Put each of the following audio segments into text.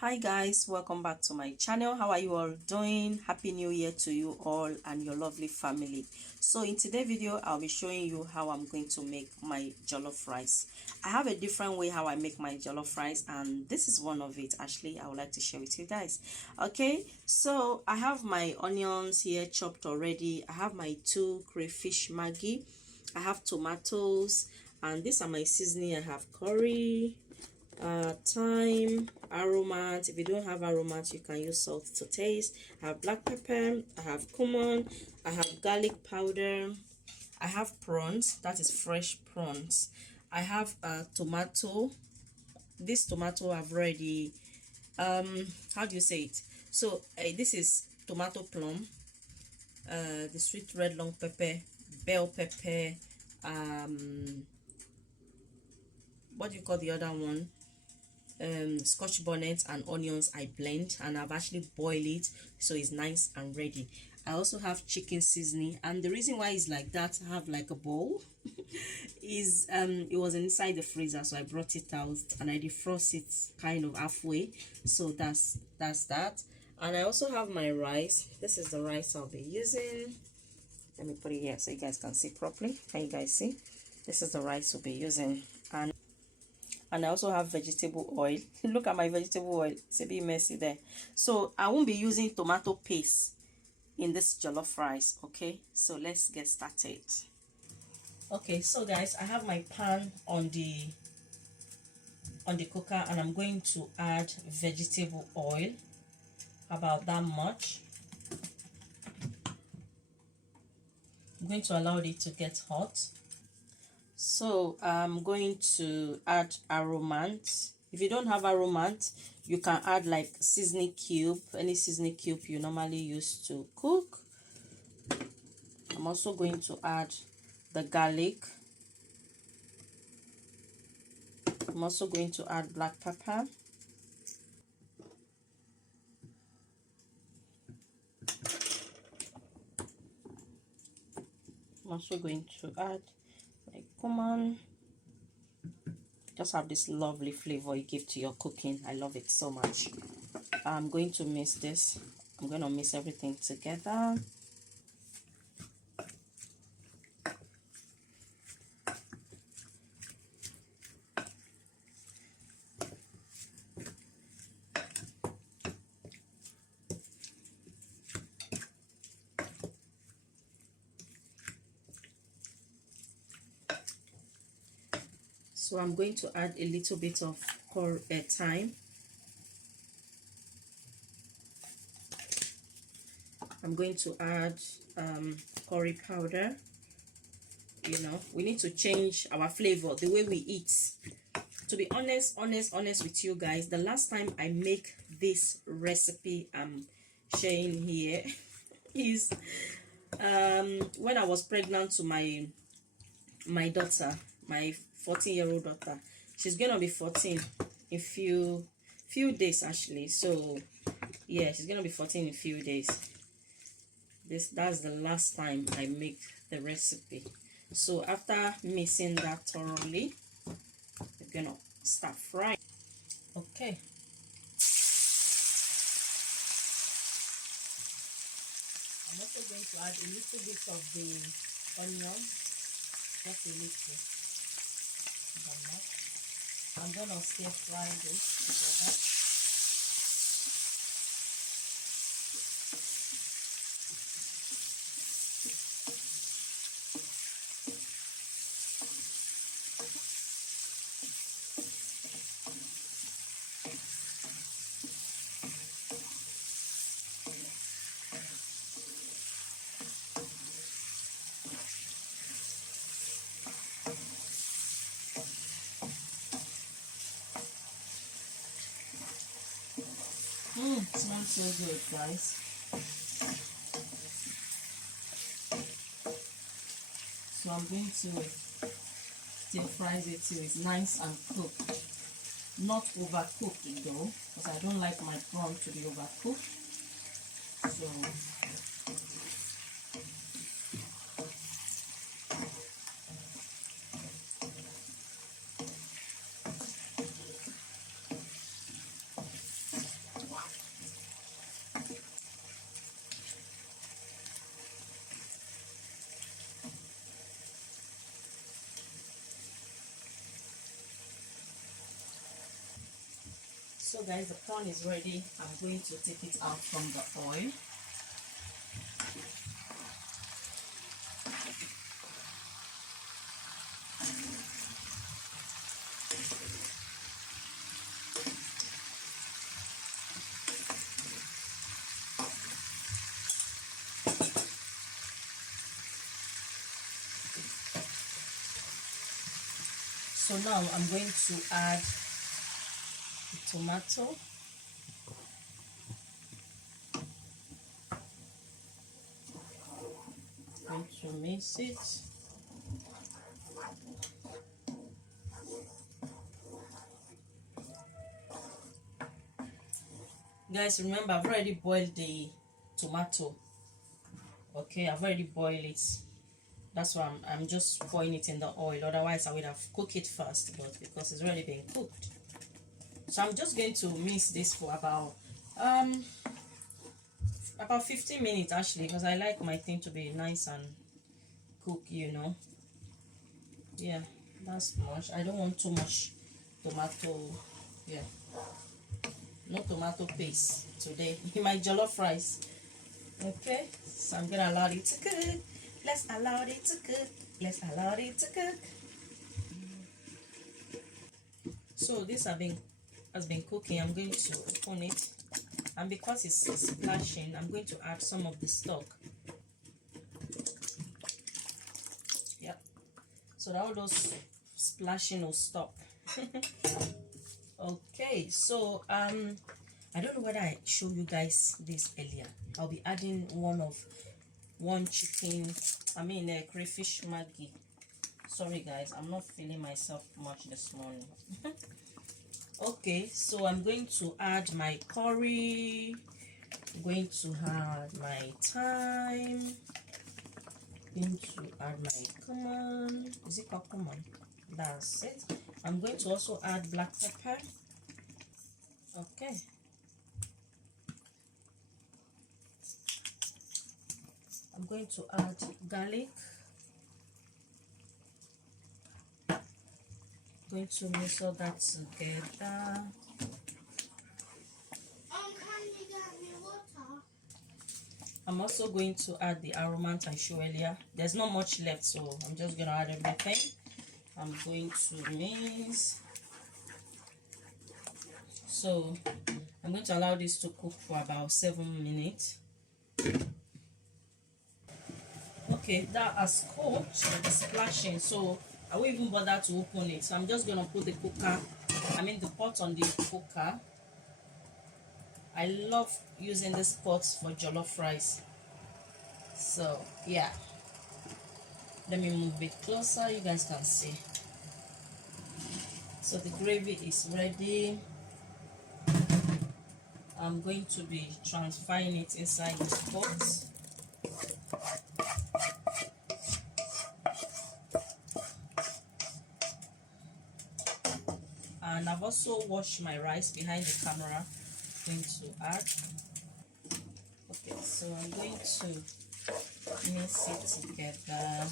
Hi guys, welcome back to my channel. How are you all doing? Happy New Year to you all and your lovely family. So in today's video, I'll be showing you how I'm going to make my jollof rice. I have a different way how I make my jollof rice, and this is one of it. Actually, I would like to share with you guys. Okay, so I have my onions here chopped already. I have my 2 crayfish Maggi. I have tomatoes, and these are my seasoning. I have curry, thyme, aromat. If you don't have aromat, you can use salt to taste. I have black pepper, I have cumin, I have garlic powder, I have prawns, that is fresh prawns. I have tomato. This tomato I've already how do you say it? So this is tomato plum, the sweet red long pepper, bell pepper, what do you call the other one, Scotch bonnets and onions. I blend and I've actually boiled it so it's nice and ready. I also have chicken seasoning, and the reason why it's like that, I have like a bowl is it was inside the freezer, so I brought it out and I defrost it kind of halfway. So that's that. And I also have my rice. This is the rice I'll be using. Let me put it here so you guys can see properly. Can you guys see? This is the rice we'll be using. And I also have vegetable oil. Look at my vegetable oil, it's a bit messy there. So I won't be using tomato paste in this jollof rice. Okay, so let's get started. Okay, so guys, I have my pan on the cooker, and I'm going to add vegetable oil, about that much. I'm going to allow it to get hot. So I'm going to add Aromat. If you don't have Aromat, you can add like seasoning cube, any seasoning cube you normally use to cook. I'm also going to add the garlic. I'm also going to add black pepper. I'm also going to add my cumin. Just have this lovely flavor you give to your cooking. I love it so much. I'm going to mix this. I'm going to mix everything together. So I'm going to add a little bit of thyme. I'm going to add curry powder. You know, we need to change our flavor, the way we eat. To be honest with you guys, the last time I make this recipe I'm sharing here is when I was pregnant to my daughter, my 14-year-old daughter. She's gonna be 14 in few days actually. So yeah, she's gonna be 14 in a few days. That's the last time I make the recipe. So after mixing that thoroughly, we're gonna start frying. Okay, I'm also going to add a little bit of the onion, just a little. I'm gonna stir fry this together. Smells so good, guys. So I'm going to still fry it till it's nice and cooked. Not overcooked though, because I don't like my prawn to be overcooked. So So guys, the prawn is ready. I'm going to take it out from the oil. So now I'm going to add the tomato. Going to mix it. Guys, remember I've already boiled the tomato. Okay, I've already boiled it. That's why I'm just pouring it in the oil. Otherwise I would have cooked it first, but because it's already been cooked. So I'm just going to mix this for about 15 minutes actually, because I like my thing to be nice and cook, you know. Yeah, that's much. I don't want too much tomato. Yeah, no tomato paste today in my jollof rice. Okay, so I'm gonna allow it to cook. Let's allow it to cook. Let's allow it to cook. So this has been cooking. I'm going to open it, and because it's splashing, I'm going to add some of the stock. Yep. So that all those splashing will stop. Okay. So I don't know whether I showed you guys this earlier. I'll be adding one chicken. Crayfish Maggi. Sorry guys, I'm not feeling myself much this morning. Okay, so I'm going to add my curry. I'm going to add my thyme. I'm going to add my cumin. Is it called cumin? That's it. I'm going to also add black pepper. Okay. I'm going to add garlic. Going to mix all that together. Can you get me water? I'm also going to add the Aromat I showed earlier. There's not much left, so I'm just gonna add everything. I'm going to mix. So I'm going to allow this to cook for about 7 minutes. Okay, that has cooked. It's splashing, so I won't even bother to open it. So I'm just gonna put the pot on the cooker. I love using this pot for jollof rice. So yeah, let me move it closer, you guys can see. So the gravy is ready. I'm going to be transferring it inside this pot. And I've also washed my rice behind the camera. I'm going to add. Okay, so I'm going to mix it together.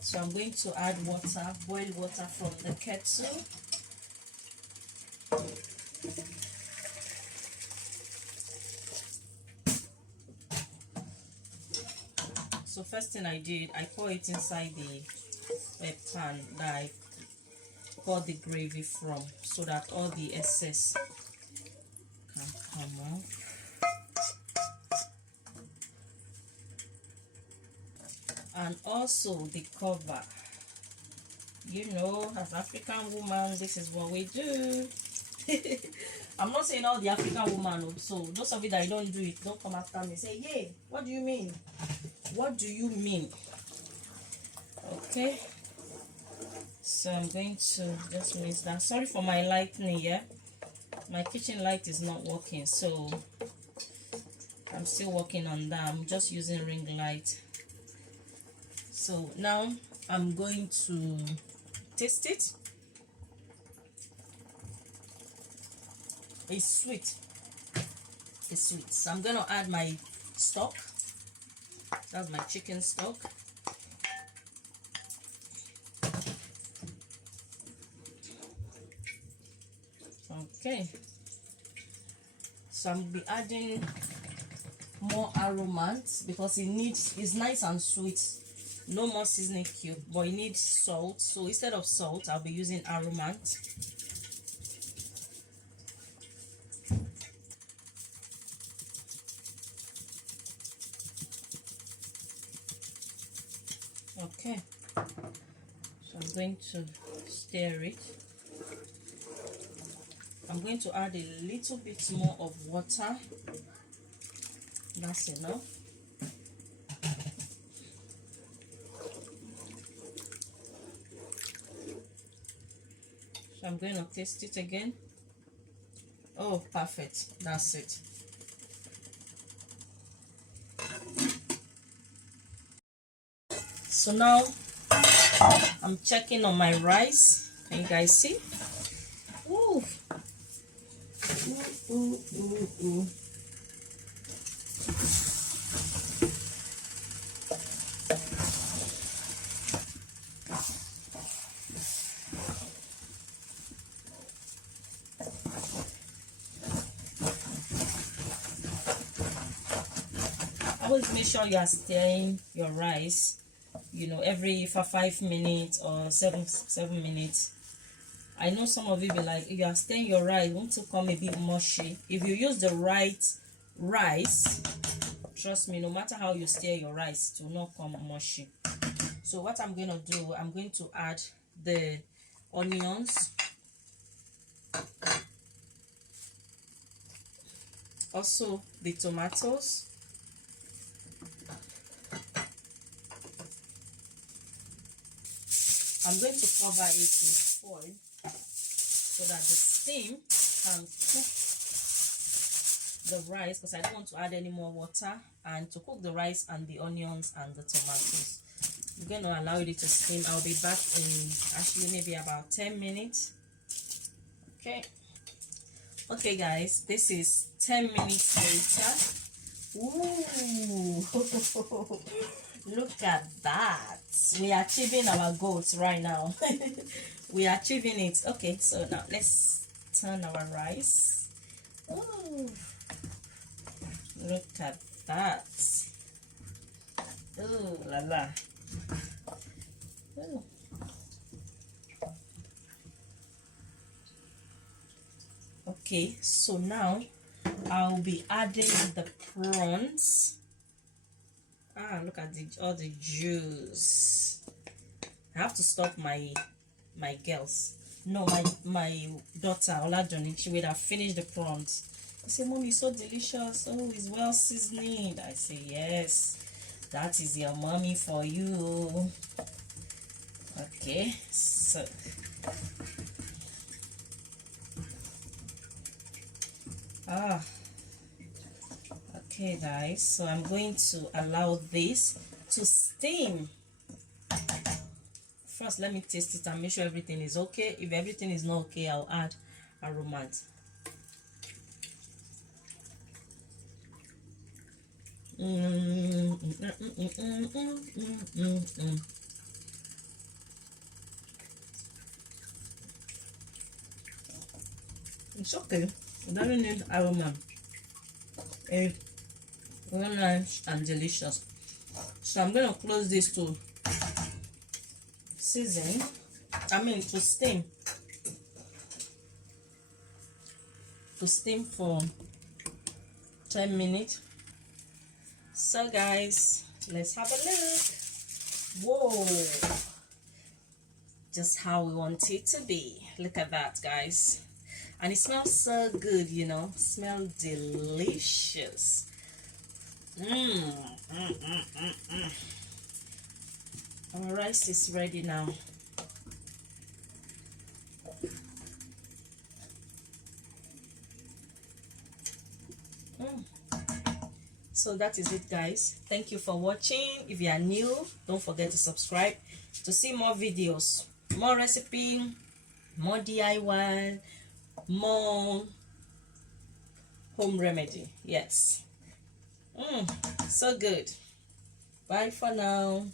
So I'm going to add water, boiled water from the kettle. So first thing I did, I pour it inside the pan that I poured the gravy from, so that all the excess can come off. And also the cover. You know, as African woman, this is what we do. I'm not saying all the African women, so those of you that don't do it, don't come after me. Say, yeah, what do you mean? What do you mean? Okay. So I'm going to just mix that. Sorry for my lighting here. My kitchen light is not working, so I'm still working on that. I'm just using ring light. So now I'm going to taste it. It's sweet. It's sweet. So I'm going to add my stock. That's my chicken stock. Okay, so I'm be adding more aromats because it's nice and sweet. No more seasoning cube, but it needs salt. So instead of salt, I'll be using Aromat. Okay, so I'm going to stir it. I'm going to add a little bit more of water. That's enough. So I'm going to taste it again. Oh, perfect. That's it. So now I'm checking on my rice. Can you guys see? Ooh. Ooh, ooh, ooh, ooh. Always make sure you are stirring your rice, you know, every for 5 minutes or 7 minutes. I know some of you be like, if you are stirring your rice, it won't come a bit mushy. If you use the right rice, trust me, no matter how you stir your rice, it will not come mushy. So what I'm going to do, I'm going to add the onions, also the tomatoes, I'm going to cover it with foil so that the steam can cook the rice, because I don't want to add any more water, and to cook the rice and the onions and the tomatoes. I'm going to allow it to steam. I'll be back in actually maybe about 10 minutes. Okay guys, this is 10 minutes later. Ooh. Look at that. We are achieving our goals right now. We are achieving it. Okay, so now let's turn our rice. Ooh. Look at that. Ooh la la. Ooh. Okay, so now I'll be adding the prawns. Look at all the juice. I have to stop my girls. No, my daughter Oladoni, she would have finished the prawns. I say, Mommy, it's so delicious. Oh, it's well seasoned. I say, yes, that is your mommy for you. Okay, so okay guys, so I'm going to allow this to steam. First, let me taste it and make sure everything is okay. If everything is not okay, I'll add Aromat. It's okay. It doesn't need Aromat. It's very nice and delicious. So I'm going to close this to season. To steam. To steam for 10 minutes. So guys, let's have a look. Whoa, just how we want it to be. Look at that, guys. And it smells so good, you know. Smell delicious. Our rice is ready now. So that is it, guys. Thank you for watching. If you are new, don't forget to subscribe to see more videos, more recipe, more DIY, more home remedy. Yes, so good. Bye for now.